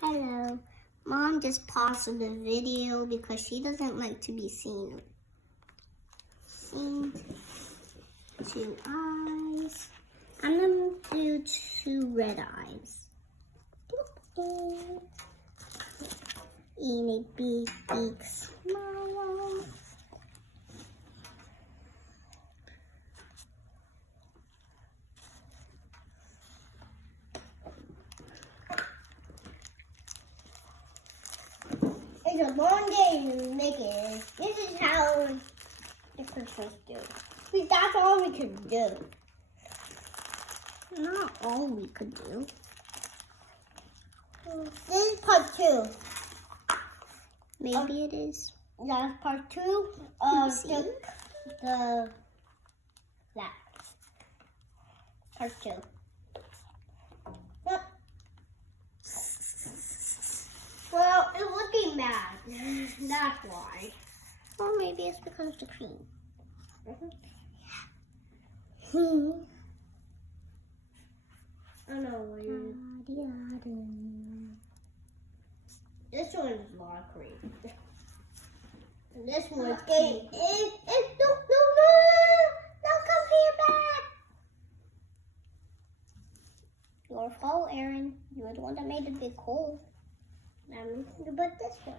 Hello. Mom just paused the video because she doesn't like to be seen. Seen. 2 eyes. I'm gonna do 2 red eyes. In a big, big smile. It's a long day to make it. This is how the Christmas do. That's all we could do. Not all we could do. This is part 2. Maybe it is. That's part 2 of the that. Part 2. Well, it's looking bad. That's why. Or maybe it's because of the cream. I know what you. This one is a lot of cream. And this one's getting. No, come here back. Your fault, Aaron. You were the one that made the big hole. Now I'm looking about this one.